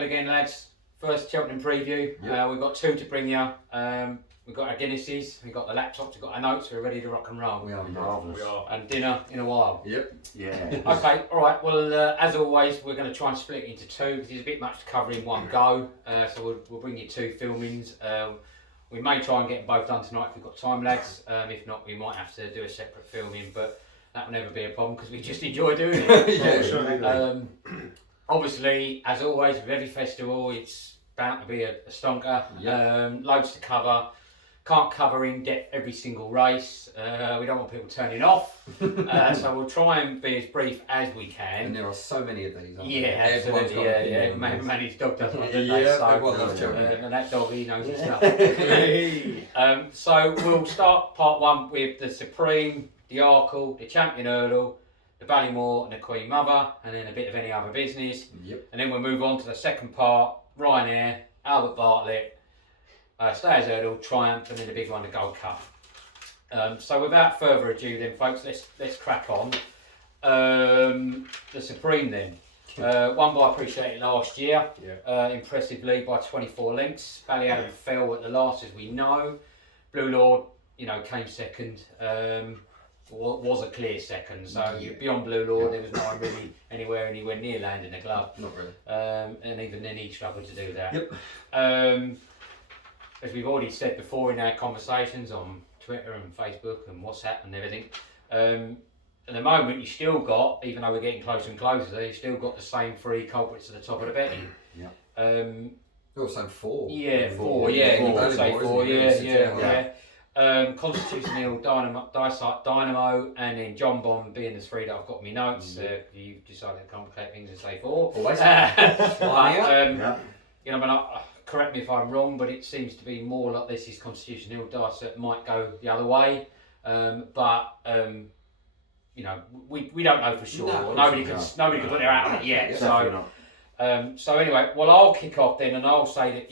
Table again, lads. First Cheltenham preview. Yep. We've got 2 to bring you. We've got our Guinnesses, we've got the laptops, we've got our notes, we're ready to rock and roll. We are marvellous. We are. And dinner in a while. Yep. Yeah. Okay, alright, well as always we're going to try and split it into 2 because there's a bit much to cover in one go. So we'll bring you 2 filmings. We may try and get them both done tonight if we've got time, lads. If not, we might have to do a separate filming, but that will never be a problem because we just enjoy doing it. Yeah, sure. Obviously, as always with every festival, it's bound to be a stonker. Yep. Loads to cover. Can't cover in depth every single race. We don't want people turning off. So we'll try and be as brief as we can. And there are so many of these. Yeah, absolutely. Yeah. Manny's dog does one, doesn't Yeah, they? So, everyone loves children. and that dog, he knows his stuff. So we'll start part 1 with the Supreme, the Arkle, the Champion Hurdle, the Ballymore and the Queen Mother, and then a bit of any other business. Yep. And then we'll move on to the second part, Ryanair, Albert Bartlett, Stayers Hurdle, Triumph, and then the big one, the Gold Cup. So without further ado then, folks, let's crack on. The Supreme then. Won by Appreciated last year, impressively by 24 lengths. Ballymore fell at the last, as we know. Blue Lord, came second. Was a clear second, so beyond Blue Lord there was no one really anywhere near landing the glove. Not really. And even then he struggled to do that. Yep. As we've already said before in our conversations on Twitter and Facebook and WhatsApp and everything, at the moment you still got, even though we're getting closer and closer, you still got the same 3 culprits at the top of the betting. Also 4. Yeah, 4. Four. Yeah, you could say Ballymore, 4. isn't it? Yeah. Constitution Hill, Dynamo, and then John Bond being the 3 that I've got in my notes. You've decided to complicate things and say 4. Always. Correct me if I'm wrong, but it seems to be more like this is Constitution Hill Dysart might go the other way. We don't know for sure. No, Nobody can put their out on it yet. So anyway, well I'll kick off then, and I'll say that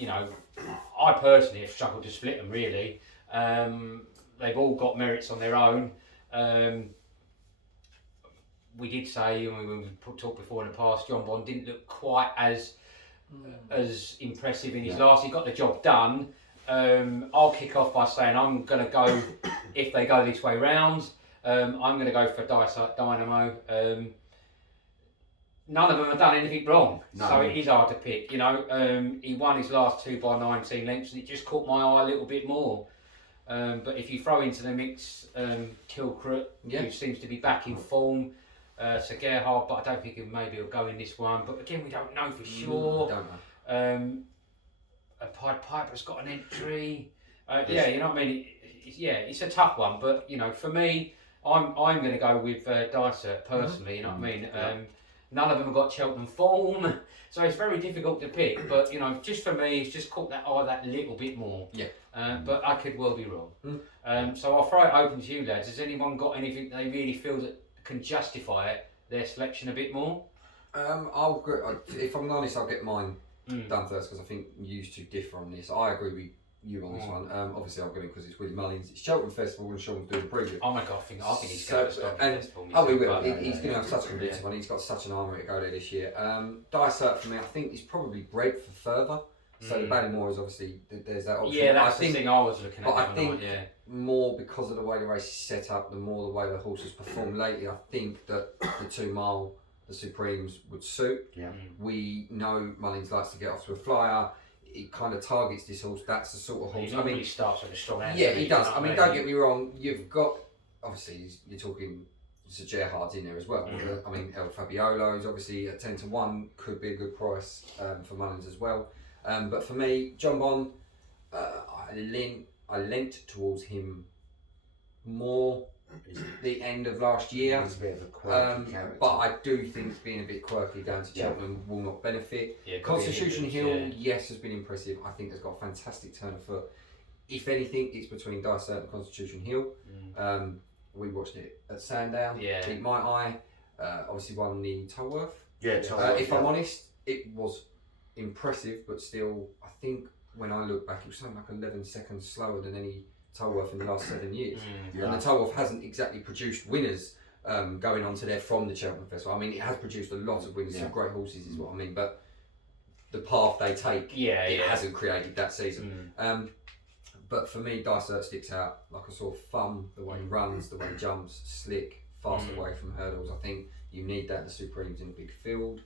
I personally have struggled to split them really. They've all got merits on their own. We did say, when we talked before in the past, John Bond didn't look quite as impressive in his last. He got the job done. I'll kick off by saying I'm going to go, if they go this way round, I'm going to go for Dynamo. None of them have done anything wrong, so it is hard to pick. He won his last 2 by 19 lengths, and it just caught my eye a little bit more. But if you throw into the mix Kilcrut, who seems to be back in form, Sir Gerhard, but I don't think he'll go in this one. But again, we don't know for sure. Don't know. Pied Piper's got an entry. You know what I mean? It's a tough one, but for me, I'm going to go with Dysart personally. You know what I mean? None of them have got Cheltenham form, so it's very difficult to pick. But just for me, it's just caught that eye that little bit more. But I could well be wrong. So I'll throw it open to you, lads. Has anyone got anything they really feel that can justify their selection a bit more? If I'm honest, I'll get mine done first because I think you two differ on this. I agree with you on this one. Obviously, I'll get it because it's Willie Mullins. It's Cheltenham Festival and Sean's doing the preview. Oh my god, I think he's going to stop the festival. We will. He's going to have such a convincing one. He's got such an armour to go there this year. Dysart for me, I think he's probably bred for further. So the Ballymore is obviously there's that option. Yeah, that's the thing I was looking at. But I think more because of the way the race is set up, the more the way the horses perform lately, I think that the 2 mile, the Supremes would suit. We know Mullins likes to get off to a flyer. He kind of targets this horse. That's the sort of horse. He starts with a strong hand. Yeah, he does. I mean, don't get me wrong. You've got obviously you're talking Sir Gerhard's in there as well. I mean, El Fabiolo is obviously at 10 to 1, could be a good price for Mullins as well. But for me, John Bond, I lent towards him more the end of last year. He's a bit of a quirky character. But I do think being a bit quirky down to Cheltenham will not benefit. Constitution Hill, yes, has been impressive. I think has got a fantastic turn of foot. If anything, it's between Dysart and Constitution Hill. We watched it at Sandown. Beat my eye. Obviously won the Tolworth. If I'm honest, it was impressive, but still, I think when I look back, it was something like 11 seconds slower than any Tolworth in the last 7 years. And the Tolworth hasn't exactly produced winners going on to there from the Cheltenham Festival. I mean, it has produced a lot of winners, some great horses is what I mean, but the path they take, it yeah. hasn't created that season. But for me, Dysart sticks out like a sort of thumb, the way he runs, the way he jumps, slick, fast away from hurdles. I think you need that in the Supremes in a big field.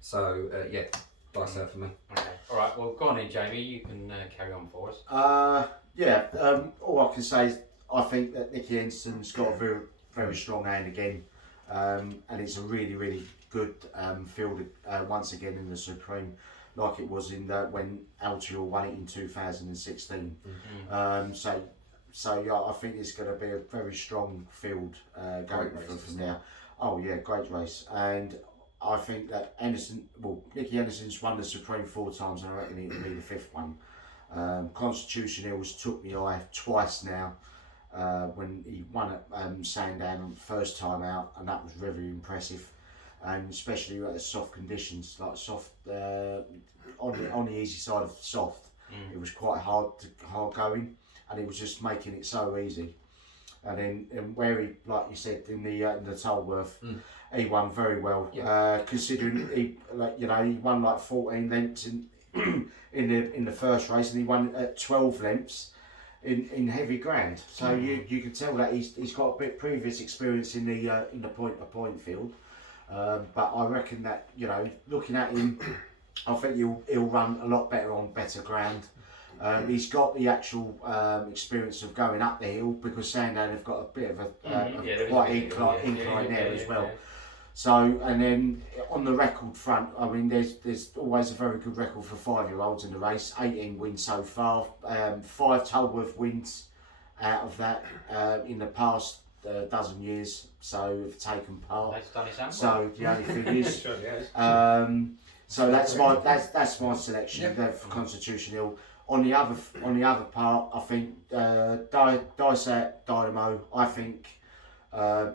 So, yeah, Dysart for me. Okay. All right, well, go on in, Jamie. You can carry on for us. All I can say is I think that Nicky Henderson's got a very, very strong hand again. And it's a really, really good field once again in the Supreme, like it was in when Altior won it in 2016. So yeah, I think it's going to be a very strong field going from there. Oh yeah, great race. And I think that Nicky Henderson's won the Supreme 4 times, and I reckon it'll be the 5th one. Constitution Hills took me eye twice now. When he won at Sandown the first time out, and that was very impressive, and especially at the soft conditions, like soft on the easy side of soft, it was quite hard going, and he was just making it so easy. And then where he, like you said, in the Tolworth, he won very well, considering he won like 14 lengths in the first race, and he won at 12 lengths. In heavy ground, so you can tell that he's got a bit previous experience in the point to point field, but I reckon that looking at him, I think he'll run a lot better on better ground. He's got the actual experience of going up the hill, because Sandown have got a bit of a quite incline there as well. So, and then on the record front, I mean, there's always a very good record for 5-year-olds in the race. 18 wins so far, 5 Tolworth wins out of that in the past dozen years. So have taken part. So the only thing is, so that's my selection there for Constitution Hill. On the other part, I think Dysart Dynamo. I think.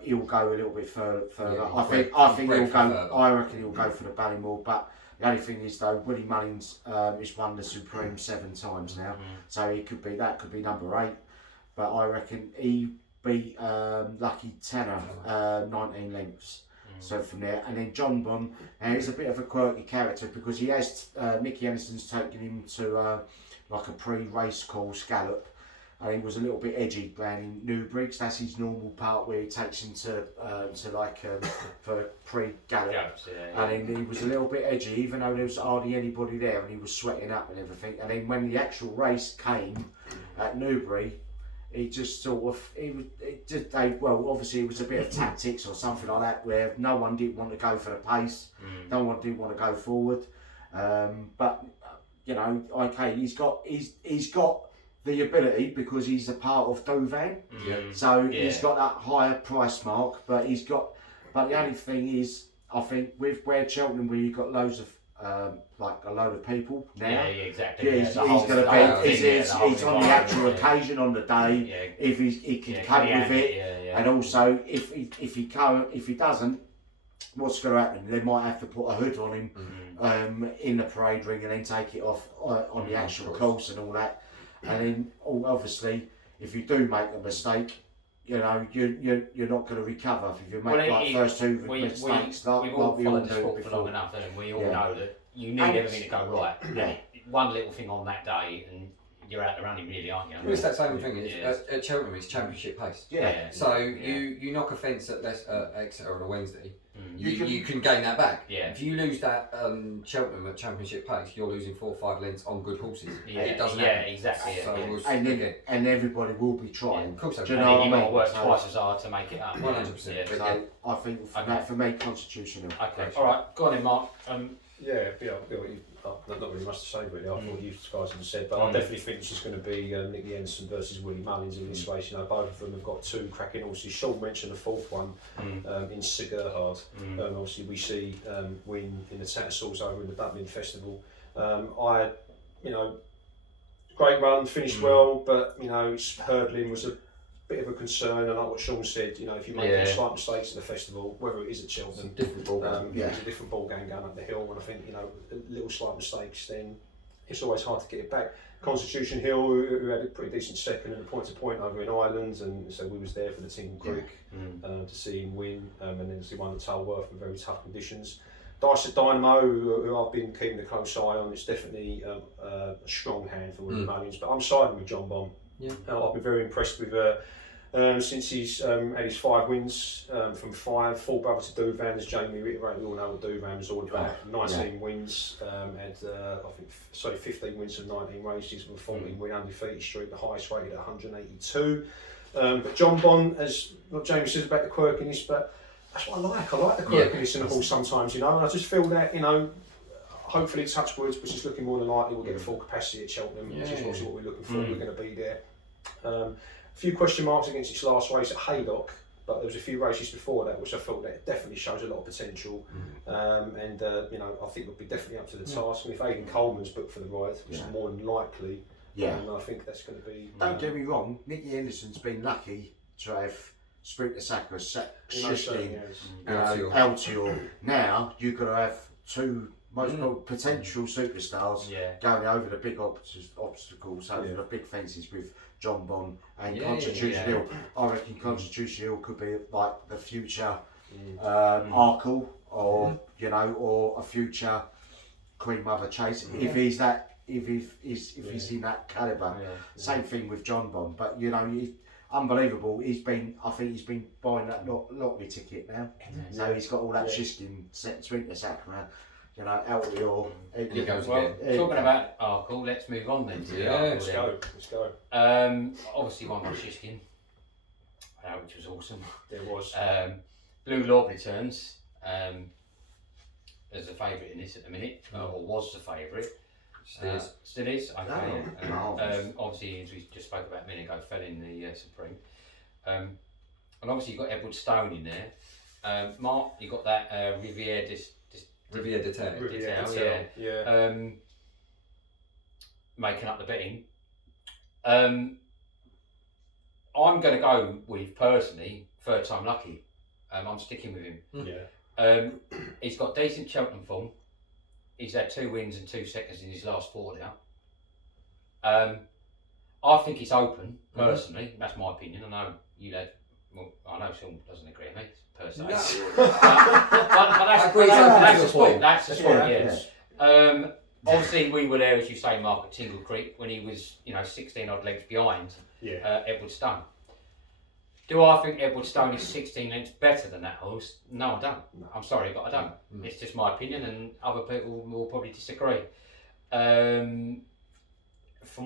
He'll go a little bit further. I reckon he'll go for the Ballymore. But the only thing is though, Willie Mullins has won the Supreme 7 times now, so he could be number 8. But I reckon he beat Lucky Tanner 19 lengths. So from there, and then John Bond, he's a bit of a quirky character, because he has Nicky Henderson's taken him to like a pre-race course gallop. And he was a little bit edgy down in Newbriggs. That's his normal part where he takes him to for pre-gallop. And then he was a little bit edgy, even though there was hardly anybody there, and he was sweating up and everything. And then when the actual race came at Newbury, he just sort of obviously it was a bit of tactics or something like that, where no one didn't want to go for the pace, no one didn't want to go forward. But okay, he's got the ability, because he's a part of Dovan, so he's got that higher price mark. But the only thing is, I think with where Cheltenham, where you've got loads of like a load of people now, he's on the actual occasion on the day, if he can cope with it, and also if he doesn't, what's going to happen? They might have to put a hood on him in the parade ring, and then take it off on the actual course and all that. And then, obviously, if you do make a mistake, you're not going to recover. If you make first 2 mistakes, we've all followed the sport for long enough, and we all know that you need everything to go right. Yeah. One little thing on that day, and you're out the running, really, aren't you? Well, it's that same thing. At Cheltenham, it's championship pace. So you knock a fence at Exeter on a Wednesday. You can gain that back. If you lose that Cheltenham at championship pace, you're losing 4 or 5 lengths on good horses. It doesn't happen. Exactly. So and everybody will be trying. Of course, you know what I mean? You've got to work twice as hard to make it up. 100%. So I think for me, Constitutional. Okay. All right. Go on in, Mark. Not really much to say really. I thought you guys had said, but I definitely think this is going to be Nicky Henderson versus Willie Mullins in this race. Both of them have got 2 cracking horses. Sean mentioned the 4th one in Sir Gerhard. Obviously, we see win in the Tattersalls over in the Dublin Festival. Great run, finished well, but hurdling was a bit of a concern, and like what Sean said, if you make slight mistakes at the festival, whether it is at Cheltenham, it's a different ball game going up the hill, and I think little slight mistakes, then it's always hard to get it back. Constitution Hill, who had a pretty decent second in the point to point over in Ireland, and so we was there for the Tingle Creek to see him win, and then he won the Tolworth in very tough conditions. Dyson Dynamo, who I've been keeping a close eye on, it's definitely a strong hand for Willie Mullins, but I'm siding with John Bon. Yeah. I've been very impressed with since he's had his 5 wins from 5, full brother to Douvan, as Jamie reiterated. We all know what Douvan was all about. 19 wins, had 15 wins from 19 races with a 14 win undefeated streak, the highest rated at 182. But John Bon, as what Jamie says about the quirkiness, but that's what I like. I like the quirkiness in the horse sometimes, and I just feel that, hopefully Touchwood, which is looking more than likely, we'll get the full capacity at Cheltenham, which is obviously what we're looking for. We're going to be there. A few question marks against its last race at Haydock, but there was a few races before that which I felt that definitely shows a lot of potential, and I think we'll be definitely up to the task. And if Aidan Coleman's booked for the ride, which is more than likely, I think that's going to be. Don't get me wrong, Nicky Henderson's been lucky to have Sprinter Sacre shifting Altior. Now you've got to have 2 most potential superstars going over the big obstacles, over the big fences with John Bon and Constitution Hill. I reckon Constitution Hill could be like the future Arkle, or or a future Queen Mother Chase if he's that, if he's in that calibre. Same thing with John Bon, but he's unbelievable. I think he's been buying that lottery ticket now, so he's got all that shifting Sprinter Sacre. Altior. Talking about Arkle, let's move on then to Let's go. Obviously one was Shishkin, which was awesome. There was. Blue Lord returns as a favourite in this at the minute, or was the favourite. Still is. Okay. Obviously, as we just spoke about a minute ago, fell in the Supreme. And obviously you've got Edward Stone in there. Mark, you got that Riviere de Terre. Making up the betting. I'm going to go with, personally, Third Time Lucky. I'm sticking with him. He's got decent Cheltenham form. He's had 2 wins and 2 seconds in his last 4 now. I think he's open, personally. That's my opinion. I know you had. Well, I know Sean doesn't agree with me per se. But that's the sport. That's the sport. Yeah. Obviously, we were there, as you say, Mark, at Tingle Creek when he was, 16 odd legs behind Edward Stone. Do I think Edward Stone is 16 lengths better than that horse? No, I don't. I'm sorry, but I don't. It's just my opinion, and other people will probably disagree. From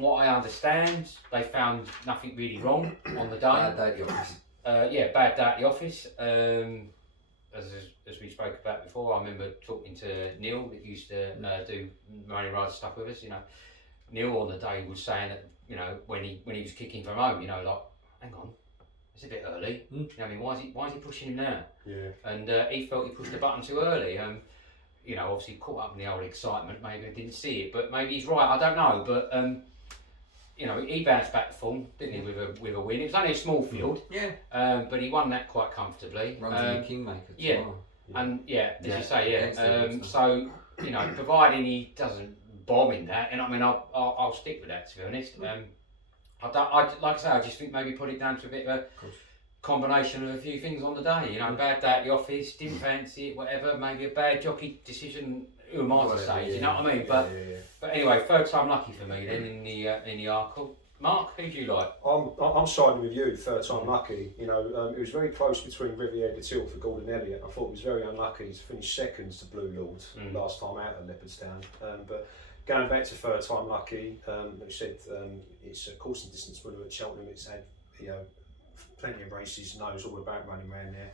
what I understand, they found nothing really wrong on the day. Bad day at the office. Bad day at the office. As we spoke about before, I remember talking to Neil that used to do money rider stuff with us. Neil on the day was saying that when he was kicking from home, like, hang on, it's a bit early. Why is he pushing him now? Yeah. And he felt he pushed the button too early. Obviously caught up in the old excitement. Maybe I didn't see it, but maybe he's right. I don't know, but. He bounced back to form, didn't he, with a win. It was only a small field, but he won that quite comfortably. Runs in the Kingmaker as well. And as you say, so providing he doesn't bomb in that, and I'll stick with that, to be honest. I just think maybe put it down to a bit of a combination of a few things on the day. Bad day at the office, didn't fancy it, whatever. Maybe a bad jockey decision. Who am I to say? Do you know what I mean? But anyway, Third Time Lucky for me then in the Arkle. Mark, who do you like? I'm siding with you. Third Time Lucky. It was very close between Riviere de Till for Gordon Elliott. I thought it was very unlucky to finish seconds to Blue Lord last time out at Leopardstown. But going back to Third Time Lucky, like you said, it's a course and distance winner at Cheltenham. It's had plenty of races, knows all about running around there.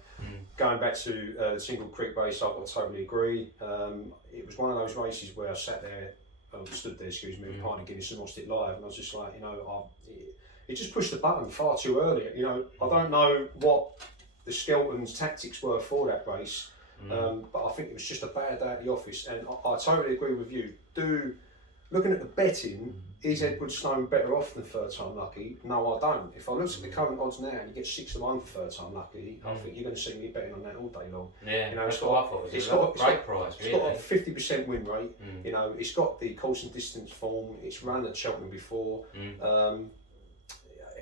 Going back to the Tingle Creek race, I've got to totally agree. It was one of those races where I stood there, with a pint of Guinness and watched it live, and I was just like, it just pushed the button far too early. I don't know what the Skelton's tactics were for that race, but I think it was just a bad day at the office, and I totally agree with you. Looking at the betting, is Edward Stone better off than Third Time Lucky? No, I don't. If I look at the current odds now and you get 6-1 for Third Time Lucky, I think you're going to see me betting on that all day long. Yeah, it's got a great price. It's got a 50% win rate. It's got the course and distance form. It's run at Cheltenham before.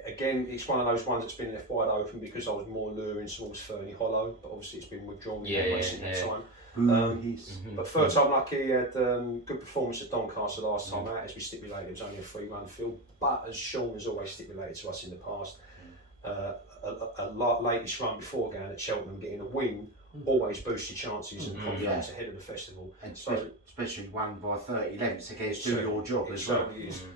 Again, it's one of those ones that's been left wide open because I was more luring towards Fernie Hollow, but obviously it's been withdrawn in that time. But third time lucky, he had good performance at Doncaster last time out. As we stipulated, it was only a 3-run field. But as Sean has always stipulated to us in the past, a latest run before going at Cheltenham, getting a win, always boosts your chances and confidence ahead of the festival. And especially won by 30 lengths against do your job as well.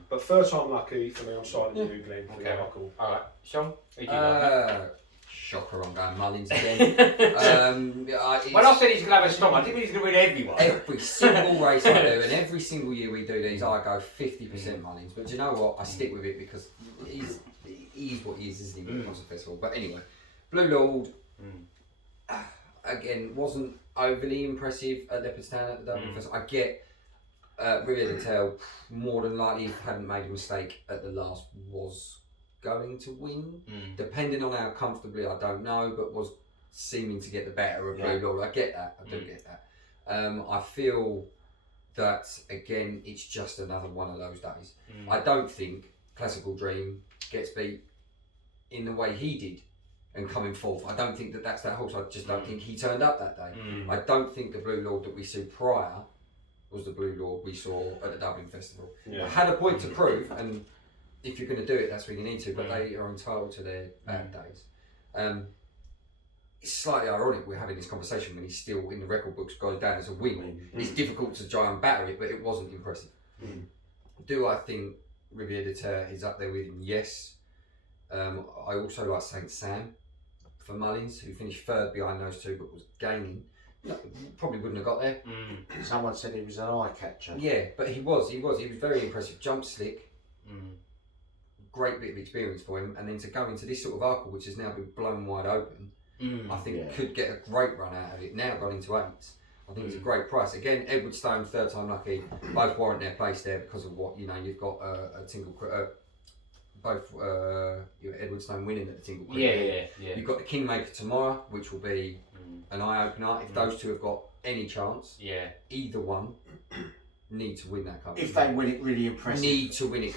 But third time lucky for me, I'm siding with you, Glyn, for the Arkle. Alright, Sean, who do you like? Shocker, I'm going Mullins again. When I said he's going to have a storm, I didn't mean he's going to win everyone. Every single race I do, and every single year we do these, I go 50% Mullins. But do you know what? I stick with it because he's what he is, isn't he, with the Festival. But anyway, Blue Lord, again, wasn't overly impressive at Leopardstown at the Dublin Festival. I get Riviere de Tell, more than likely, if hadn't made a mistake at the last, was going to win. Depending on how comfortably, I don't know, but was seeming to get the better of Blue Lord. I get that, I do get that. I feel that, again, it's just another one of those days. I don't think Classical Dream gets beat in the way he did and coming fourth. I don't think that that's that horse. I just don't think he turned up that day. I don't think the Blue Lord that we saw prior was the Blue Lord we saw at the Dublin Festival. I had a point to prove, and if you're going to do it, that's where you need to, but they are entitled to their bad days. It's slightly ironic we're having this conversation when he's still in the record books goes down as a win. It's difficult to try and batter it, but it wasn't impressive. Do I think Riviere de Terre is up there with him? Yes. I also like Saint Sam for Mullins, who finished third behind those two, but was gaining. No, probably wouldn't have got there. Someone said he was an eye catcher. Yeah, but he was very impressive. Jump slick. Great bit of experience for him, and then to go into this sort of Arkle, which has now been blown wide open, I think could get a great run out of it. Now gone into 8s. I think it's a great price. Again, Edwardstone, third time lucky, both warrant their place there because of what, you've got a Tingle, both Edwardstone winning at the Tingle Cricket. You've got the Kingmaker tomorrow, which will be an eye opener. If those two have got any chance, either one need to win that cup. If they win it really impressive, need to win it.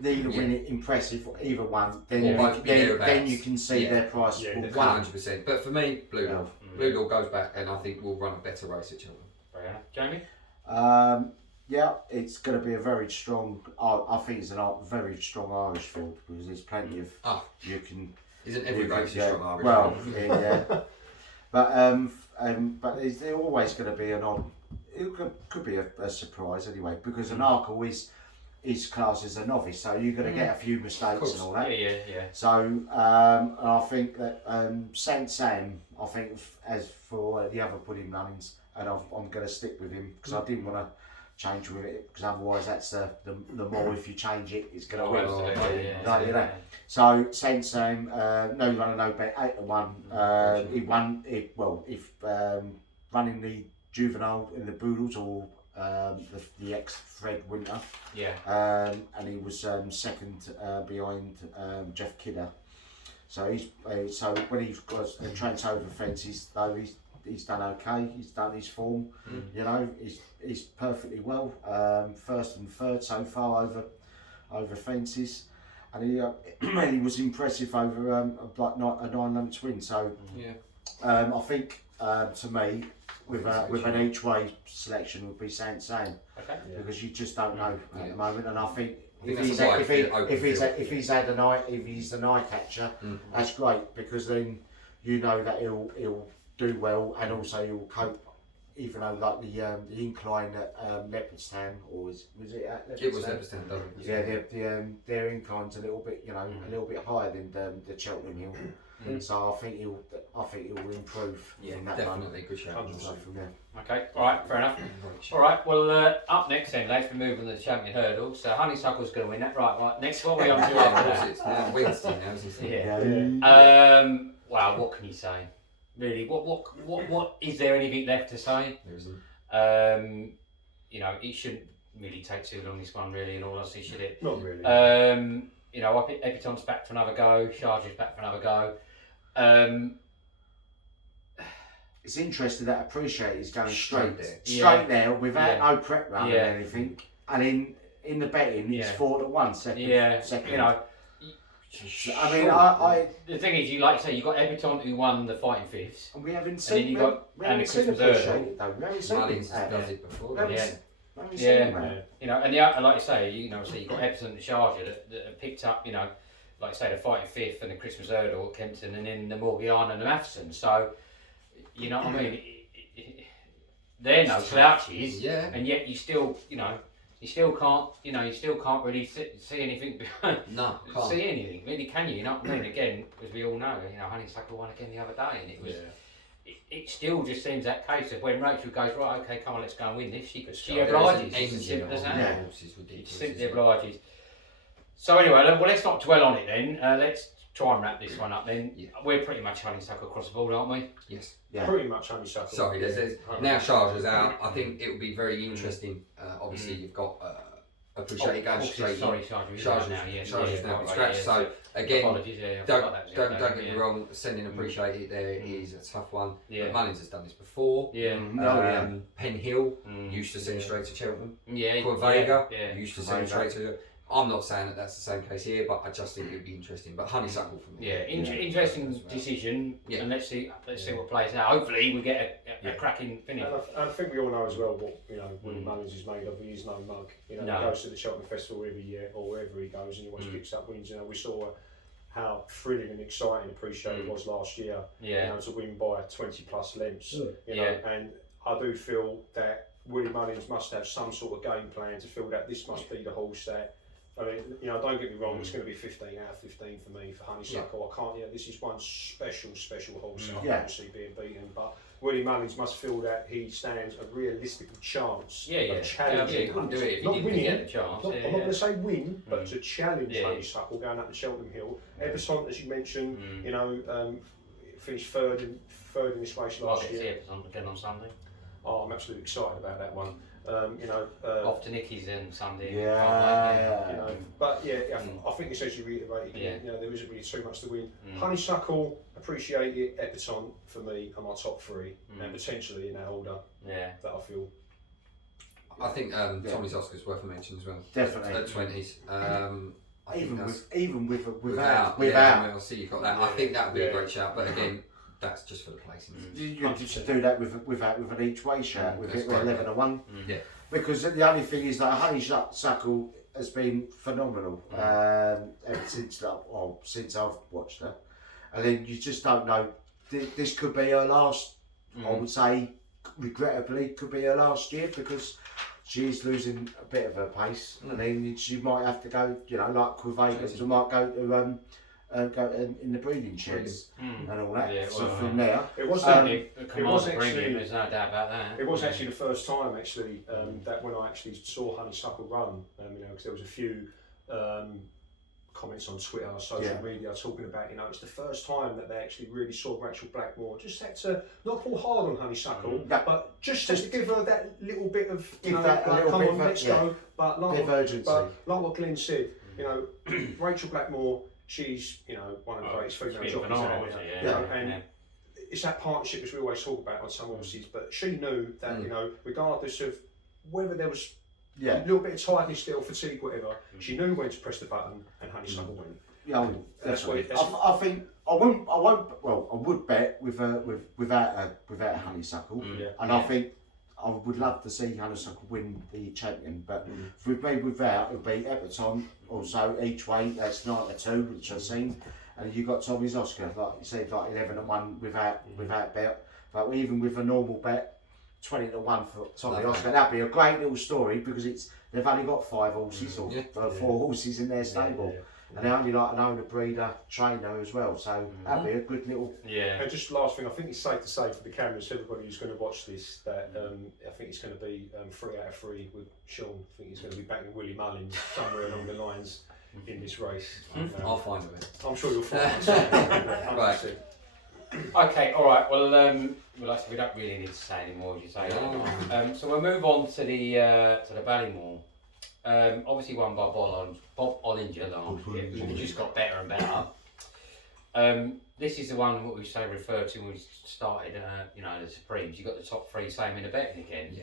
They need to win it impressive for either one. Then you can see their price. 100%. But for me, Blue Lord. Blue Lord goes back, and I think we'll run a better race at Cheltenham. Jamie? Yeah, it's going to be a very strong. I think it's a very strong Irish field because there's plenty of you can. Isn't every race a strong Irish? Well, but there's always going to be an odd. It could be a surprise anyway because an Arkle is classed as a novice, so you're going to get a few mistakes and all that. So I think that Saint Sam, I think as for the other pudding runnings, and I'm going to stick with him because I didn't want to change with it because otherwise that's the more if you change it, it's going to win. So Saint Sam, no runner, no bet, 8-1. He won it if running the juvenile in the Boodles or the ex-Fred Winter, and he was second behind Jeff Kidder. So so when he's got a trans over fences, though he's done okay. He's done his form. He's perfectly well. First and third so far over fences, and he was impressive over a 9-length win. So I think to me. With an each way selection would be Saint Sam because you just don't know at the moment, and I think if he's an eye catcher, that's great because then you know that he'll do well and also he'll cope. Even though like the incline at Leopardstown, or was it at Leopardstown? It was Leopardstown. Their incline's a little bit a little bit higher than the Cheltenham Hill. So I think he'll improve in that definitely good shout. Okay, alright, fair enough. Alright, well up next then, lads, we move on to the champion hurdle. So Honeysuckle's going to win that, right? Next one we on to after that. Wednesday now, isn't it? Wow, what can you say? Really, what is there anything left to say? There isn't. It shouldn't really take too long this one, really, in all honesty, should it? Not really. Epiton's back for another go, Charger's back for another go. It's interesting that Appreciate is going straight there without no prep run or anything, and in the betting it's 4-1 second. I mean, the thing is, you like to say, you got Everton who won the Fighting Fifths. and we haven't And seen then you got we haven't and seen Christmas appreciate it though. We haven't seen Mullins it out does there. it before. We haven't Yeah. seen- we haven't Yeah. seen it, man. You know, and like I say, you know, so you got Everton, the Charger that have picked up, you know, like I say, the Fighting Fifth and the Christmas Hurdle at Kempton, and then the Morgiana and the Matheson. So, you know what I mean? They're no slouches, Yeah. and yet you still, you know, you still can't really see anything behind. No, can't. See anything, really, can you? You know what I mean? Again, as we all know, you know, Honeysuckle won again the other day, and it was. It still just seems that case of when Rachel goes, right, okay, come on, let's go and win this. She obliges. It's as simple as that. Yeah. It simply obliges. So anyway, well, let's not dwell on it then. Let's try and wrap this one up then. Yeah. We're pretty much Honeysuckle across the board, aren't we? Yes. Yeah. Pretty much Honeysuckle. Sorry, there's now Chargers out. I think it will be very interesting. Obviously, you've got Appreciate it going straight in. Sorry, Chargers. Chargers now, yeah. Chargers now right, scratch. yeah, So again, apologies, yeah, I don't forgot that was get me wrong. Sending Appreciate it there is a tough one. Yeah. But Mullins has done this before. Yeah. Penn Hill used to send straight to Cheltenham. Yeah. Vega yeah. used to send straight to. I'm not saying that that's the same case here, but I just think it would be interesting. But Honeysuckle for me. Yeah, interesting decision. Yeah. And let's see what plays out. Hopefully, we get a cracking finish. And I think we all know as well what Willie Mullins is made of. He is no mug. You know, he goes to the Cheltenham Festival every year or wherever he goes, and he always picks up wins. You know, we saw how thrilling and exciting Appreciate it was last year. Yeah. You know, to win by 20 plus lengths. You know, Yeah. and I do feel that Willie Mullins must have some sort of game plan to feel that this must be the horse that. I mean, you know, don't get me wrong, it's going to be 15 out of 15 for me for Honeysuckle. I can't, this is one special horse that I can't see being beaten. But Willie Mullins must feel that he stands a realistic chance of challenging. He couldn't do it if not he didn't winning. get the chance. I'm not going to say win, but to challenge Yeah. Honeysuckle going up to Cheltenham Hill. Everton, as you mentioned, you know, finished third in this race last year. Again on Sunday. Oh, I'm absolutely excited about that one. You know, Off to Nicky's on Sunday. Yeah. You know, but I think it's actually reiterated. You know, there isn't really too much to win. Honeysuckle, Appreciate it, Everton for me are my top three, and potentially in that order. Yeah. That I feel. I think Tommy's Oscar's worth a mention as well. Definitely. At 20s. I think Even without. I'll see you've got that. I think that would be a great shout, but again, that's just for the placings. You just do that with an each way shout with it, 11 to 1. Yeah. Because the only thing is that Honeysuckle has been phenomenal ever since I've watched her, and then you just don't know. This could be her last. I would say, regrettably, could be her last year because she's losing a bit of her pace, and then she might have to go. You know, like with Vegas, she might go to. Go in the breeding sheds and all that. Yeah, so well, from there, It was actually. There's no doubt about that. It was actually the first time that when I actually saw Honeysuckle run, you know, because there was a few comments on Twitter, social media talking about, you know, it's the first time that they actually really saw Rachel Blackmore just had to not pull hard on Honeysuckle, but just to give her that little bit of, you know, like, come on, let's go. But like what Glyn said, you know, Rachel Blackmore. She's, you know, one of the greatest female jockeys out there. And it's that partnership which we always talk about on some horses, but she knew that, you know, regardless of whether there was a little bit of tiredness still, fatigue, whatever, she knew when to press the button and Honeysuckle went. Yeah, that's what I think. I would bet without a Honeysuckle, and I think I would love to see Honeysuckle win the champion, but if we be without, it would be Everton also each way. That's 9 to 2, which I've seen, and you got Tommy's Oscar, like you said, like 11 to 1 without bet. But even with a normal bet, 20 to 1 for Tommy Oscar, that'd be a great little story because they've only got 5 horses or 4 horses in their stable. And they only like an owner, breeder, trainer as well, so that'd be a good little. And just last thing, I think it's safe to say for the cameras, everybody who's going to watch this, that I think it's going to be 3 out of 3 with Sean. I think he's going to be backing Willie Mullins somewhere along the lines in this race. I'll find it. I'm sure you'll find it. Right. Okay, all right. Well, we don't really need to say anymore, as you say. So we'll move on to the Ballymore. Obviously won by Bob Ollinger last year, who just got better and better. This is the one what we say referred to when we started, you know, the Supremes. You've got the top 3 same in the betting again.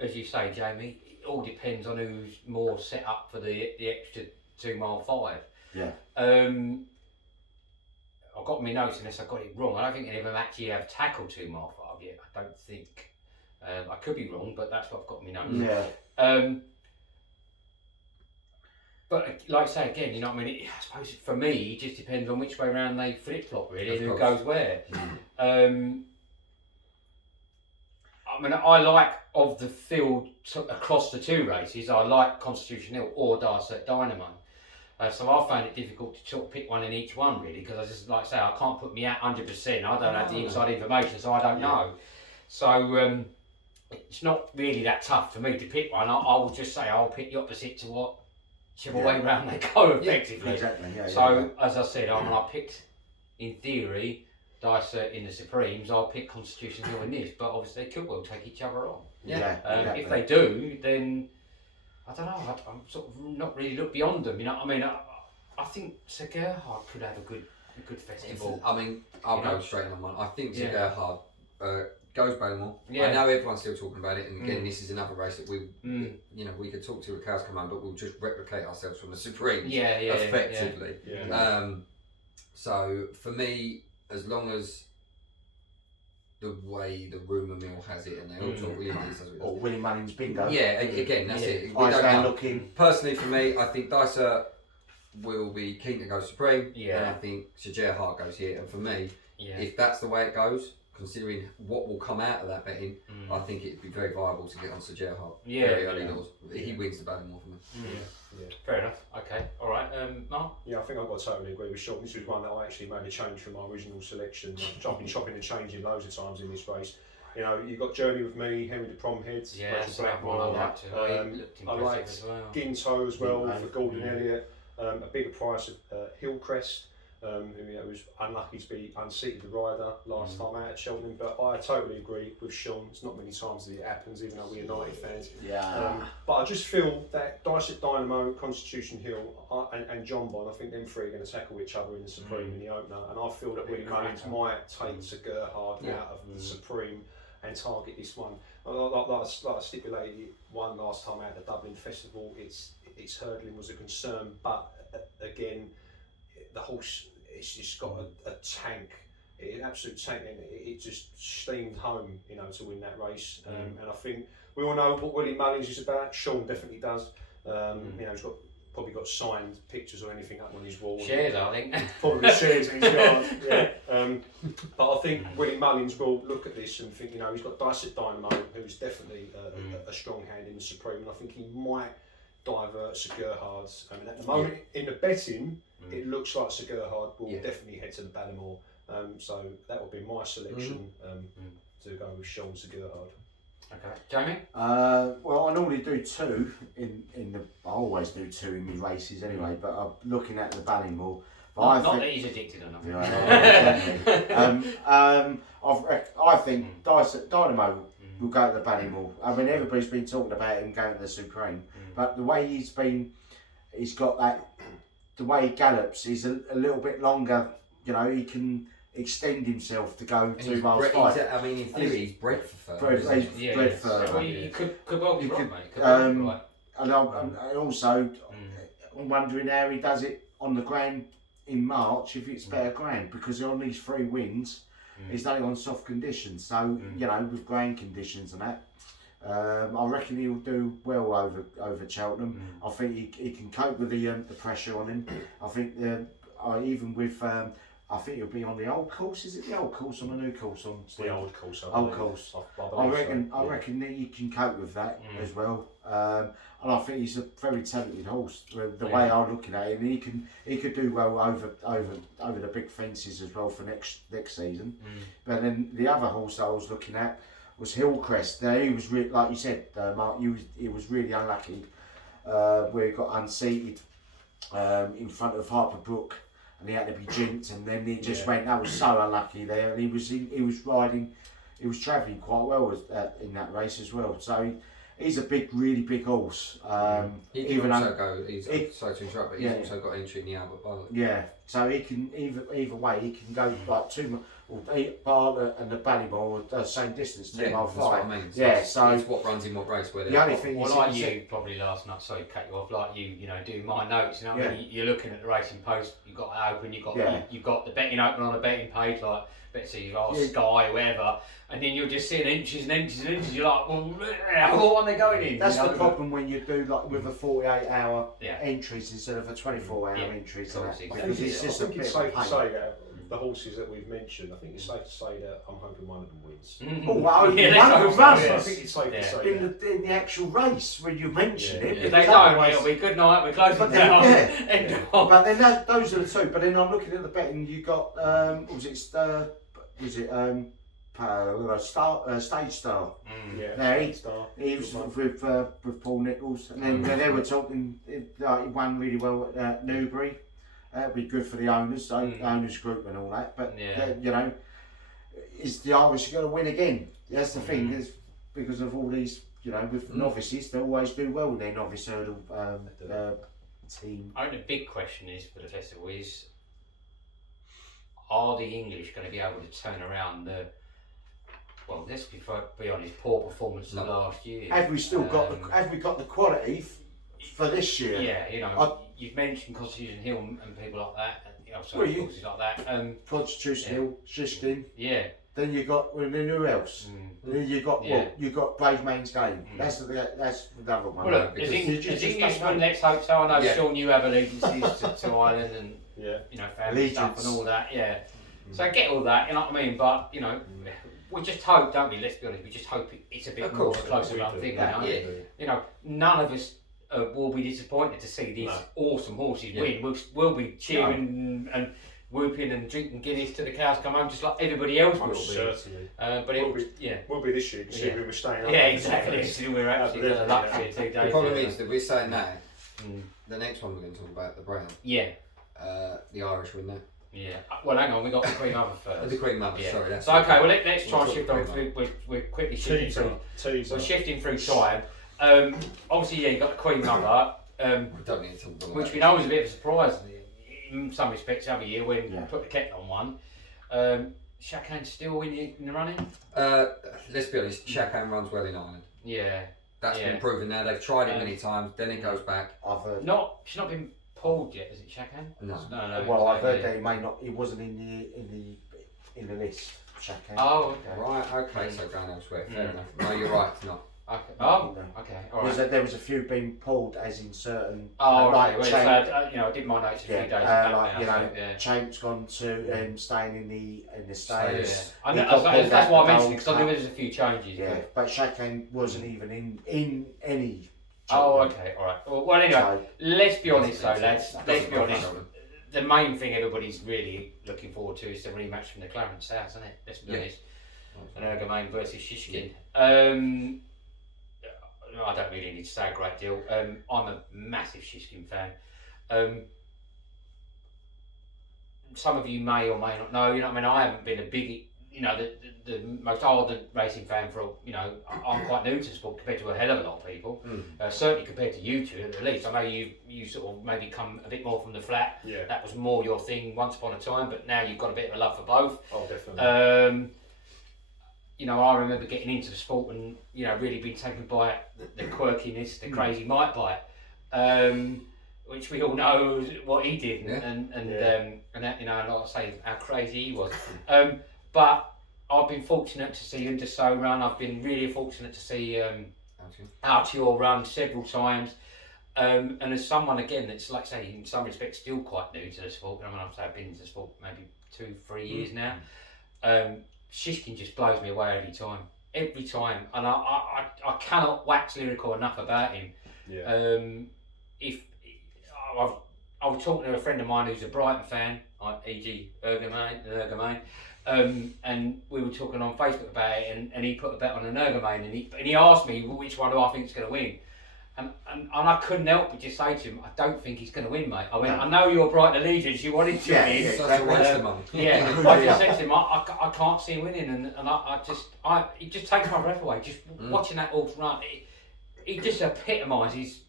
As you say, Jamie, it all depends on who's more set up for the extra 2 mile 5. Yeah. I've got my notes unless I got it wrong. I don't think any of them actually have tackled 2 mile 5 yet. I don't think. I could be wrong, but that's what I've got in my notes. Yeah. But like I say again, you know what I mean? I suppose for me, it just depends on which way around they flip flop, really, Of who course. goes where. I mean, I like of the field across the 2 races. I like Constitution Hill or Dysart Dynamo. So I found it difficult to sort of pick one in each one, really, because I just, like I say, I can't put me at 100%. I don't have the inside information, so I don't know. So it's not really that tough for me to pick one. I will just say I'll pick the opposite to whichever way round they go, effectively. Exactly. Yeah. So as I said, I picked, in theory, Dysart in the Supremes. I'll pick Constitution Hill in this, but obviously they could well take each other on. Exactly. If they do, then I don't know. I'm sort of not really look beyond them. You know what I mean? I think Sir Gerhard could have a good festival. I mean, I'll go straight on one. I think Sir Gerhard goes Ballymore. Yeah. I know everyone's still talking about it, and again, this is another race that we could talk to the cows come home, but we'll just replicate ourselves from the Supremes. Effectively. Yeah. So for me, as long as the way the rumour mill has it, and they all talk Willie Mullins does it. Or Willie Mullins bingo. Yeah, again, that's it. I stand looking. Personally, for me, I think Dysart will be keen to go Supreme, Yeah. and I think Sir Gerhard goes here. And for me, Yeah. if that's the way it goes, considering what will come out of that betting, I think it'd be very viable to get on Sir Gerhard very early doors. He wins the Ballymore for me. Fair enough. Okay. All right. Mark? Yeah, I think I've got to totally agree with Sean. This was one that I actually made a change from my original selection. I've been chopping and changing loads of times in this race. You know, you've got Journey with Me, Henry the Promheads, that's Rachel one I Blackmore. like too. I liked Ginto as well for Gordon Elliott. A bigger price of Hillcrest, who was unlucky to be unseated the rider last time out at Cheltenham. But I totally agree with Sean. It's not many times that it happens, even though we're United fans. But I just feel that Dysart Dynamo, Constitution Hill, and John Bon, I think them three are going to tackle each other in the Supreme in the opener. And I feel that Willie Mullins might take Sir Gerhard out of the Supreme and target this one. Like I stipulated one last time out at the Dublin Festival, its hurdling was a concern, but again, the horse, it's just got a tank, an absolute tank, and it just steamed home, you know, to win that race. And I think we all know what Willie Mullins is about. Sean definitely does. You know, he's probably got signed pictures or anything up on his wall. Shares, I think. Probably shares in his yard. Yeah. But I think Willie Mullins will look at this and think, you know, he's got Dysart Dynamo, who's definitely a strong hand in the Supreme, and I think he might divert Sir Gerhard's. I mean, at the moment in the betting, it looks like Sir Gerhard will definitely head to the Ballymore. So that would be my selection to go with Sean Sir Gerhard. Okay, Jamie? Well, I normally do 2 in the. I always do 2 in my races anyway. But I'm looking at the Ballymore. But Not that he's addicted or nothing. I think Dysart Dynamo will go to the Ballymore. I mean, everybody's been talking about him going to the Supreme, but the way he's got that. The way he gallops, he's a little bit longer. You know, he can extend himself to go 2 miles 5. I mean, in theory, he's bred for fur. He's bred for. Well, you could well be right, mate. Could and be right. And also, I'm wondering how he does it on the ground in March if it's better ground, because on these 3 wins, he's done it on soft conditions. So you know, with ground conditions and that, I reckon he'll do well over Cheltenham. I think he can cope with the pressure on him. I think even with I think he'll be on the old course. Is it the old course or the new course on? It's the old course. Old course. I reckon that he can cope with that as well. And I think he's a very talented horse. The way I'm looking at it, and he could do well over the big fences as well for next season. But then the other horse I was looking at was Hillcrest. He was like you said, Mark. He was really unlucky where he got unseated in front of Harper Brook. And he had to be jinked, and then he just went. That was so unlucky there. And he was travelling quite well in that race as well. So he's a really big horse. He can also go. Sorry to interrupt, but he's also got entry in the Albert Ballot. Yeah, so he can either way. He can go like Arkle and the Ballymore were the same distance, 2.5 that's what I mean. So Yeah, it's so it's what runs in what race. Where the they're only thing Well, is, like you probably last night, sorry to cut you off, like you know, doing my notes, you know, Yeah. I mean, you're looking at the racing post, you've got it open, Yeah. you've got the betting open on a betting page, like, let's see, Yeah. Sky, whoever, and then you're just seeing inches and inches and inches, you're like, well, what are they going in? that's you know? the problem when you do like with a 48-hour Yeah. entries instead of a 24-hour Yeah. entries. Of And course, that, exactly. because it's just a I think bit it's of a safe to pain. say that the horses that we've mentioned, I think it's safe to say that I'm hoping one of them wins. Mhm. Oh, well, Yeah, one that's of them what I'm runs. saying. I think it's safe to say that. In the actual race when you mention Yeah. it. If because they don't, otherwise- it'll be good night, we're closing But down. then, End yeah. of. But then those are the two. But then I'm looking at the betting. You got Stage Star. Yeah. Now, Star. He was Good one. with Paul Nichols, and then they were talking. He won really well at Newbury. It'd be good for the owners, owners group, and all that. But Yeah. you know, is the Irish going to win again? That's the thing. Is because of all these, you know, with novices, they always do well with their novice hurdle team. I think the big question is for the festival is, are the English going to be able to turn around the, well, let's be honest, poor performance of last year? Have we still got have we got the quality for this year? Yeah, you know, you've mentioned Constitution Hill and people like that, and you know, some horses like that. Constitution Hill, Shishkin. Yeah. Then you got then who else? Then you got you got Brave Main's Game. That's another one. Well, look, as Englishmen, let's hope so. I know Sean, you have allegiances to Ireland and you know, family stuff and all that. Yeah. So I get all that, you know what I mean? But you know, we just hope, don't we? Let's be honest. We just hope it's a bit more closer run thing. You know, none of us will be disappointed to see these awesome horses win. We'll be cheering and whooping and drinking Guinness till the cows come home, just like everybody else will be. Certainly. But we'll be this year, considering we're staying up. Yeah, exactly. So we're actually going to luck here 2 days. The problem is that we're saying that the next one we're going to talk about, the Brown. Yeah. The Irish win that. Yeah. Well, hang on, we got the Queen Mother first. The Queen Mother, sorry. That's so okay, well let's try and shift on. We're quickly shifting through. Teaser. We're shifting through time. Obviously, yeah, you got the Queen Mother. We don't need to talk about which we know was a bit of a surprise in some respects the other year when we put the kettle on one. Shakan's still in the running? Let's be honest, Shakan runs well in Ireland. Yeah. That's been proven now. They've tried it many times, then it goes back. I've heard. She's not been pulled yet, is it, Shakan? No. Well, I've heard that he may not. He wasn't in the list. Shakan. Oh, okay. Right. Okay. So going elsewhere. Fair enough. No, you're right. No. Okay. Oh, okay. All right. There was a few being pulled, as in certain. Oh, like okay. Well, you know, I did my notes a few days ago. Like, you know, Champ's gone to staying in the States. I know, that's why I mentioned it, because I knew there was a few changes. Yeah, but Shakan wasn't even in any. Oh, okay, all right. Well, anyway, let's be honest though, lads. Let's be honest. The main thing everybody's really looking forward to is the rematch from the Clarence South, isn't it? Let's be honest. An Ergomain versus Shishkin. I don't really need to say a great deal. I'm a massive Shishkin fan. Some of you may or may not know, you know what I mean, I haven't been a big, you know, the most ardent racing fan for, you know, I'm quite new to sport compared to a hell of a lot of people. Certainly compared to you two, at least. I know you sort of maybe come a bit more from the flat. Yeah. That was more your thing once upon a time, but now you've got a bit of a love for both. Oh, definitely. You know, I remember getting into the sport and, you know, really being taken by the quirkiness, the crazy Mike by it, which we all know what he did, and that, you know, like I say, how crazy he was. But I've been fortunate to see Underso run. I've been really fortunate to see Artior run several times. And as someone, again, that's, like I say, in some respects still quite new to the sport, I mean, I've been into the sport maybe 2-3 years now, Shishkin just blows me away every time, and I cannot wax lyrical enough about him. If I was talking to a friend of mine who's a Brighton fan, e.g. Ergomain, and we were talking on Facebook about it, and he put a bet on an Ergomain, and he asked me which one do I think is going to win. And I couldn't help but just say to him, I don't think he's going to win, mate. I went, I know you're Brighton allegiance, you wanted to win. Such a waste of money. I just said to him, I can't see him winning, and it just takes my breath away. Just watching that horse run, he just epitomises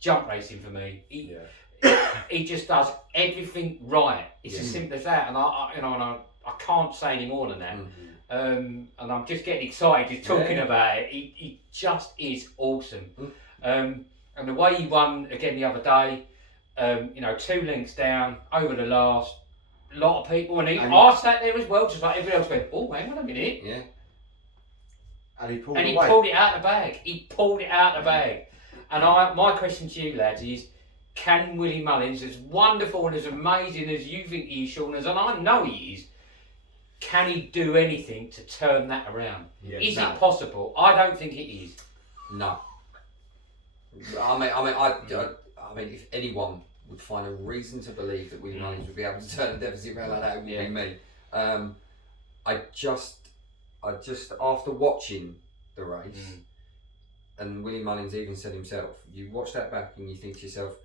jump racing for me. He just does everything right. It's as simple as that. And I can't say any more than that. And I'm just getting excited just talking about it. He just is awesome. And the way he won again the other day, 2 lengths down over the last, a lot of people, and I sat there as well, just like everybody else went, oh, hang on a minute. Yeah. And he pulled it out of the bag. He pulled it out of the bag. And my question to you lads is, can Willie Mullins, as wonderful and as amazing as you think he is, Sean, and I know he is, can he do anything to turn that around? Yeah, is it possible? I don't think it is. No. I mean, if anyone would find a reason to believe that Willie Mullins would be able to turn a deficit around like that, it would be me. I just after watching the race, and Willie Mullins even said himself, you watch that back and you think to yourself,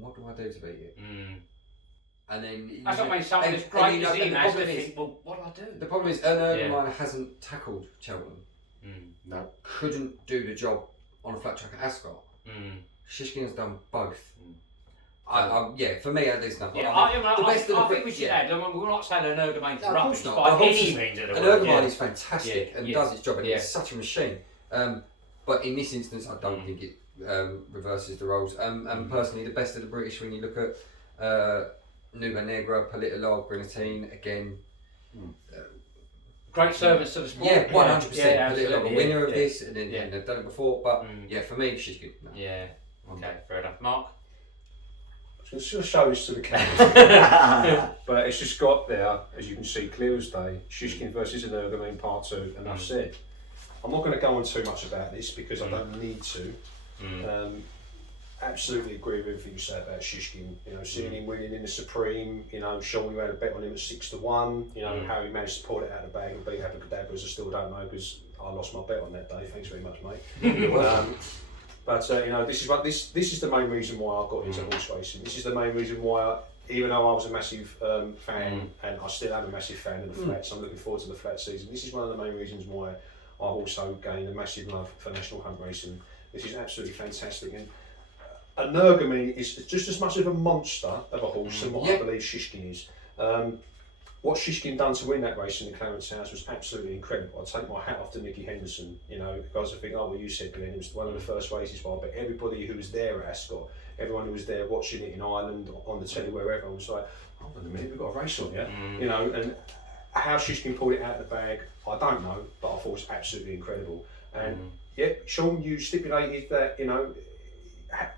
what do I do to beat it? And then that's what makes someone as great as him has to think, well, what do I do? The problem is, Erlenmeyer hasn't tackled Cheltenham. No. Couldn't do the job on a flat track at Ascot. Shishkin has done both. For me, there's nothing. I think we should add, we're not saying an Erlenmeyer's rubbish by any means of the word. An Erlenmeyer is fantastic and does its job, and he's such a machine. But in this instance, I don't think it reverses the roles. And personally, the best of the British, when you look at Nuba Negra, Politolog, Grenadine, again. Great service to the sport. Yeah, 100%. Politolog, a winner of this, and they've done it before. But for me, she's good. No. Yeah. Okay, fair enough. Mark? I was going to show this to the camera, but it's just got there, as you can see, clear as day. Shishkin versus an Erlenmeyer Part 2, and I've said. I'm not going to go on too much about this because I don't need to. Absolutely agree with everything you say about Shishkin. Seeing him winning in the Supreme, Sean, you had a bet on him at 6-1. How he managed to pull it out of the bag and beat Abracadabras, I still don't know because I lost my bet on that day. Thanks very much, mate. But this is the main reason why I got into horse racing. This is the main reason why, even though I was a massive fan, and I still am a massive fan of the flats, I'm looking forward to the flat season. This is one of the main reasons why I've also gained a massive love for national hunt racing. This is absolutely fantastic. And an Erlenmeyer is just as much of a monster of a horse than what I believe Shishkin is. What Shishkin done to win that race in the Clarence House was absolutely incredible. I take my hat off to Nicky Henderson, because I think, what you said, Glyn, it was one of the first races where I bet everybody who was there at Ascot, everyone who was there watching it in Ireland, on the telly, wherever, was like, hold on a minute, we've got a race on here. And how Shishkin pulled it out of the bag, I don't know, but I thought it was absolutely incredible. And Sean, you stipulated that,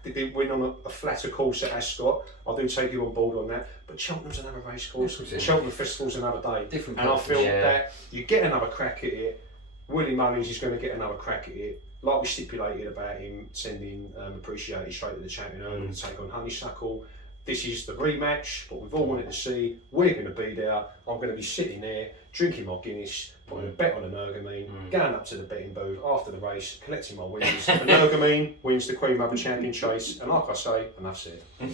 they didn't win on a flatter course at Ascot. I do take you on board on that, but Cheltenham's another race course. Cheltenham Festival's another day. Different and course. I feel that you get another crack at it. Willie Mullins is going to get another crack at it. Like we stipulated about him sending Appreciated straight to the champion early to take on Honeysuckle. This is the rematch, what we've all wanted to see. We're going to be there. I'm going to be sitting there, drinking my Guinness, putting a bet on an Erlenmeyer, going up to the betting booth after the race, collecting my winnings. An Erlenmeyer wins the Queen Mother Champion Chase, and like I say, enough said. Wow.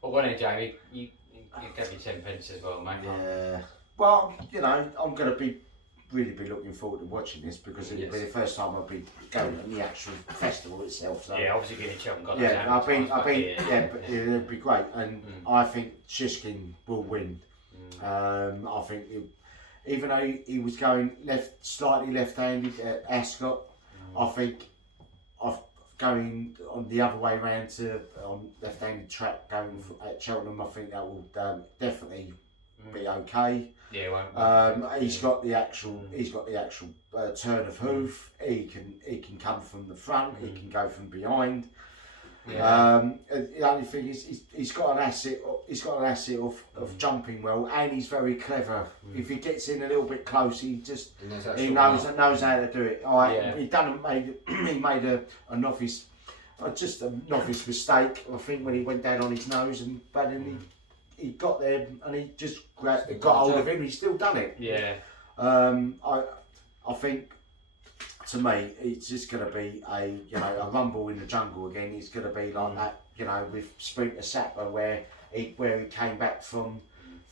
Well, why don't Jamie? You gave me 10 pence as well, mate. Yeah. Well, I'm going to really be looking forward to watching this because it'll be the first time I'll be going on the actual festival itself. So. Yeah, obviously getting Cheltenham. But it'll be great, and I think Shishkin will win. I think even though he was going slightly left-handed at Ascot, I think going on the other way around to left-handed track going at Cheltenham, I think that will definitely be okay. Yeah, he's got the actual turn of hoof. He can come from the front. He can go from behind. The only thing is he's got an asset. He's got an asset of jumping well, and he's very clever. If he gets in a little bit close, he knows how to do it. He made a novice, just a novice mistake. I think when he went down on his nose, but then he got there and he just got hold of him. He's still done it. Yeah. I think, to me, it's just going to be a rumble in the jungle again. It's going to be like that, with Sprinter Sapper, where he came back from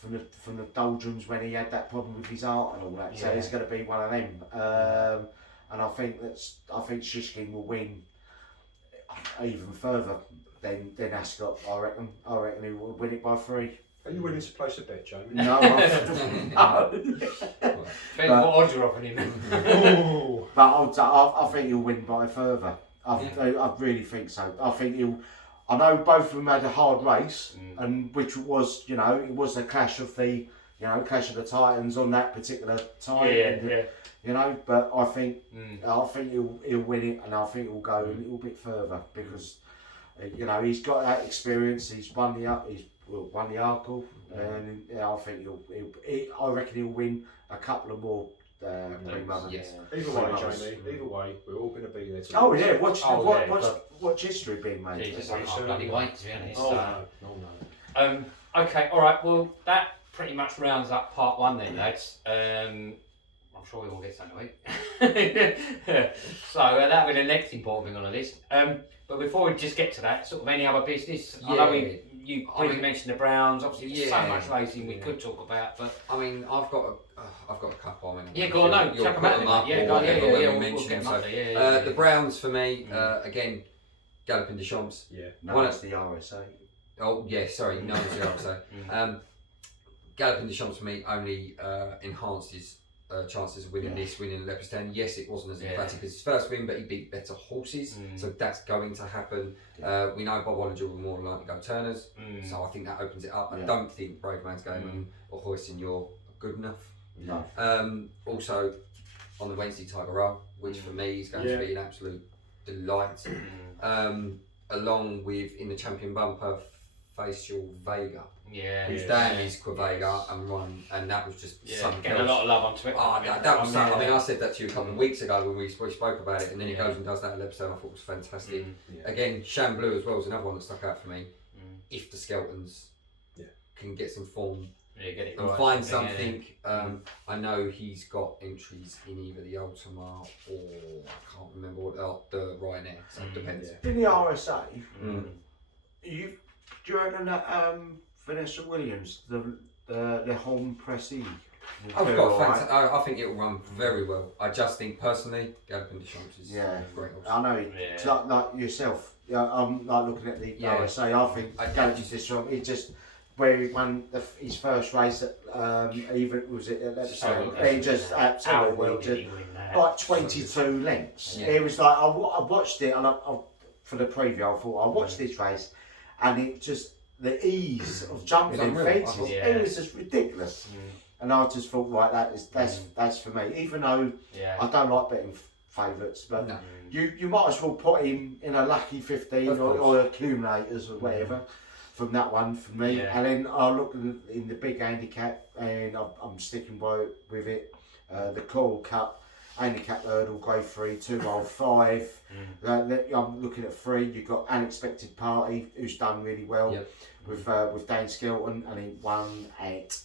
the doldrums when he had that problem with his heart and all that. So it's going to be one of them. And I think Shishkin will win even further than Ascot. I reckon he will win it by 3. Are you willing to place a bet, Jamie? No, no. Depends what odds you're offering him. But I think he'll win by further. I really think so. I think he'll. I know both of them had a hard race, and which was, it was a clash of the, clash of the Titans on that particular time. But I think he'll win it, and I think he'll go a little bit further because, he's got that experience. He's won the Arkle, and I think I reckon he'll win a couple of more. Yes. Either way, Jamie. Either way, we're all going to be there. Oh yeah, watch history being made. Jesus, I can't bloody wait to be honest. No. Okay, all right. Well, that pretty much rounds up part 1 then, lads. I'm sure we will get something to eat. So that'll be the next important thing on the list. But before we just get to that, sort of any other business? I know you briefly mentioned the Browns. Obviously, there's so much racing we could talk about, but I mean, I've got a couple. Go on, no, chuck them out. We'll mention get them. them up The Browns for me, again, Galloping des Champs. Yeah. No, it's the RSA. Oh yeah, sorry, no, it's the RSA. Galloping des Champs for me only enhanced his chances of winning Leopardstown. Yes, it wasn't as emphatic as his first win, but he beat better horses, so that's going to happen. We know Bob Wallinger will more than likely go Turners, so I think that opens it up. I don't think Brave Man's Game or Hoisting You're good enough. No. Also, on the Wednesday Tiger Row, which for me is going to be an absolute delight, along with in the Champion Bumper, Facial Vega. Who's down his Quavega and run, and that was just getting a lot of love on Twitter. That was I mean, I said that to you a couple of weeks ago when we spoke about it, and then he goes and does that at Leopardstown. I thought it was fantastic. Again, Chamblou as well is another one that stuck out for me. If the Skeltons can get some form and find something, I know he's got entries in either the Ultima or I can't remember what the Ryanair, so it depends. In the RSA, do you reckon that Vanessa Williams, the home pressee? I think it will run very well. I just think personally, Galloping des Champs is great horse. I know, like yourself. I'm like looking at the RSA. I think Galloping des Champs. He just where he won his first race at even was it at Leopardstown. He just absolutely like 22 lengths. It was like I watched it and I for the preview. I thought I watched this race, and it just. The ease of jumping in fences, it was just ridiculous. And I just thought, right, that's for me. Even though I don't like betting favourites, but you might as well put him in a lucky 15 or accumulators or whatever from that one for me. And then I look in the big handicap, and I'm sticking with it. The Coral Cup. Handicap hurdle, grade 3, 2-5. I'm looking at 3. You've got Unexpected Party, who's done really well with Dane Skelton, and he won at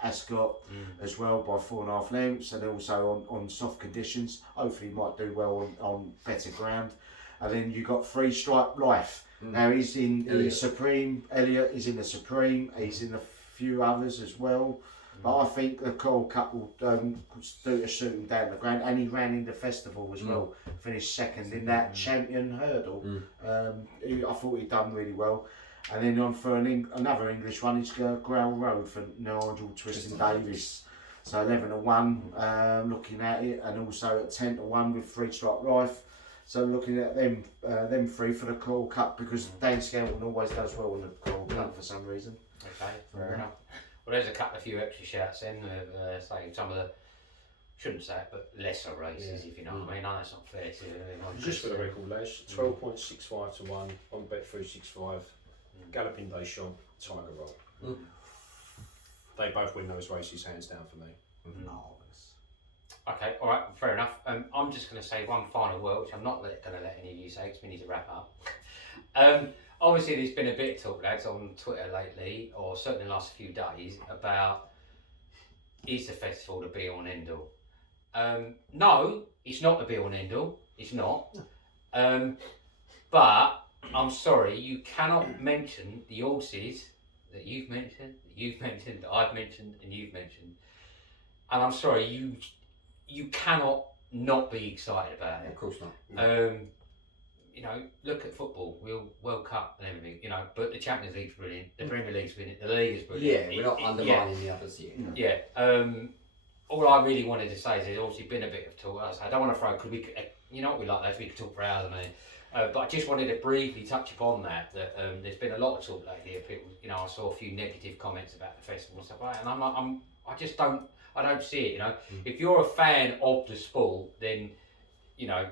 Ascot as well by 4.5 lengths, and also on soft conditions. Hopefully, he might do well on better ground. And then you've got 3 Stripe Life. Now he's in the Supreme. Elliot is in the Supreme. He's in a few others as well. But I think the Coral Cup will do to suit him down the ground, and he ran in the festival as well. Finished second in that champion hurdle. I thought he'd done really well. And then on for another English one, it's Grail Road for Nigel Twiston Davis. So 11-1, looking at it, and also at 10-1 with 3 Stripe Life. So looking at them 3 for the Coral Cup, because Dane Skelton always does well in the Coral Cup for some reason. Okay, fair enough. Well, there's a few extra shouts in, say some of the, shouldn't say it, but lesser races, if you know what I mean. No, that's not fair to anyone. Just for the record, Les, 12.65 to 1 on Bet365, Galloping des Champs, Tiger Roll. They both win those races hands down for me. Marvellous. Okay, alright, fair enough. I'm just going to say one final word, which I'm not going to let any of you say, because we need to wrap up. Obviously, there's been a bit of talk, lads, on Twitter lately, or certainly the last few days, about is the festival the be all and end all? No, it's not the be all and end all. It's not. But I'm sorry, you cannot mention the horses that you've mentioned, that I've mentioned, and you've mentioned. And I'm sorry, you cannot not be excited about it. Of course not. you know, look at football. We'll World Cup and everything, you know, but the Champions League's brilliant. The Premier League's brilliant. The League is brilliant. Yeah, we're not undermining the others here. Yeah. All I really wanted to say is there's obviously been a bit of talk. I don't want to throw, because we, you know what we like those, we could talk for hours, but I just wanted to briefly touch upon that there's been a lot of talk lately of people, you know, I saw a few negative comments about the festival and stuff like that, and I don't see it, you know. If you're a fan of the sport, then, you know,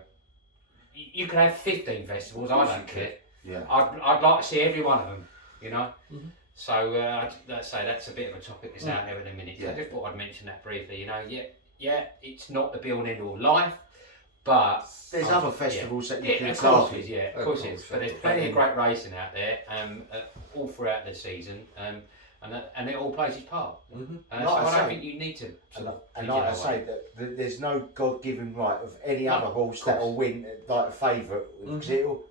you can have 15 festivals, I don't care. Yeah. I'd like to see every one of them, you know. So let's say that's a bit of a topic that's out there in a minute. So I just thought I'd mention that briefly. You know, yeah, it's not the be all and end all of life, but there's other festivals that you can of course it is, of course it is. But there's plenty of great racing out there, all throughout the season, and it all plays its part. So I don't think you need to. And like I say, that there's no God-given right of any other horse that will win like a favourite, because it'll.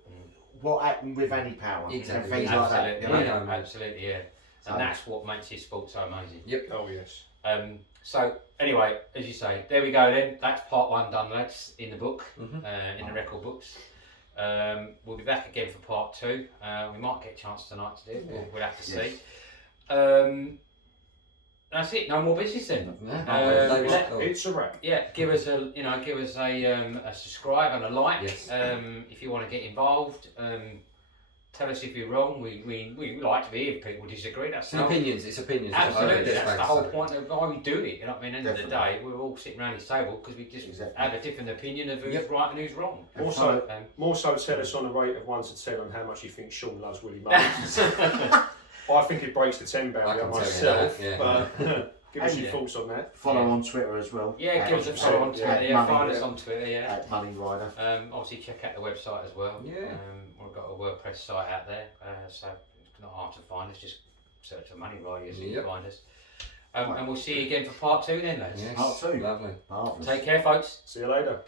What happened with any power? Exactly. Things like that. Absolutely, yeah. And that's what makes this sport so amazing. Yep. Oh yes. So anyway, as you say, there we go then. That's part 1 done, lads, in the book, in the record books. We'll be back again for part 2. We might get a chance tonight to do it. We'll have to see. That's it. No more business then. It's a wrap. Yeah, give us a subscribe and a like. Yes. If you want to get involved, tell us if you're wrong. We like to be if people disagree. That's opinions. It's opinions. Absolutely, that's the whole point of why we do it. You know what I mean? At the end of the day, we're all sitting around this table because we just have a different opinion of who's right and who's wrong. Also, more so, tell us on a rate of 1 to 10 on how much you think Sean loves Willie Mullins. I think it breaks the 10 barrier myself, but give us your thoughts on that. Follow on Twitter as well. Yeah, give us a follow on Twitter. Find us on Twitter. At Money Rider. Obviously, check out the website as well. Yeah. We've got a WordPress site out there, so it's not hard to find us. Just search for Money Riders and you'll find us. And we'll see you again for part 2 then, lads. Yes. Part 2. Lovely. Marvellous. Take care, folks. See you later.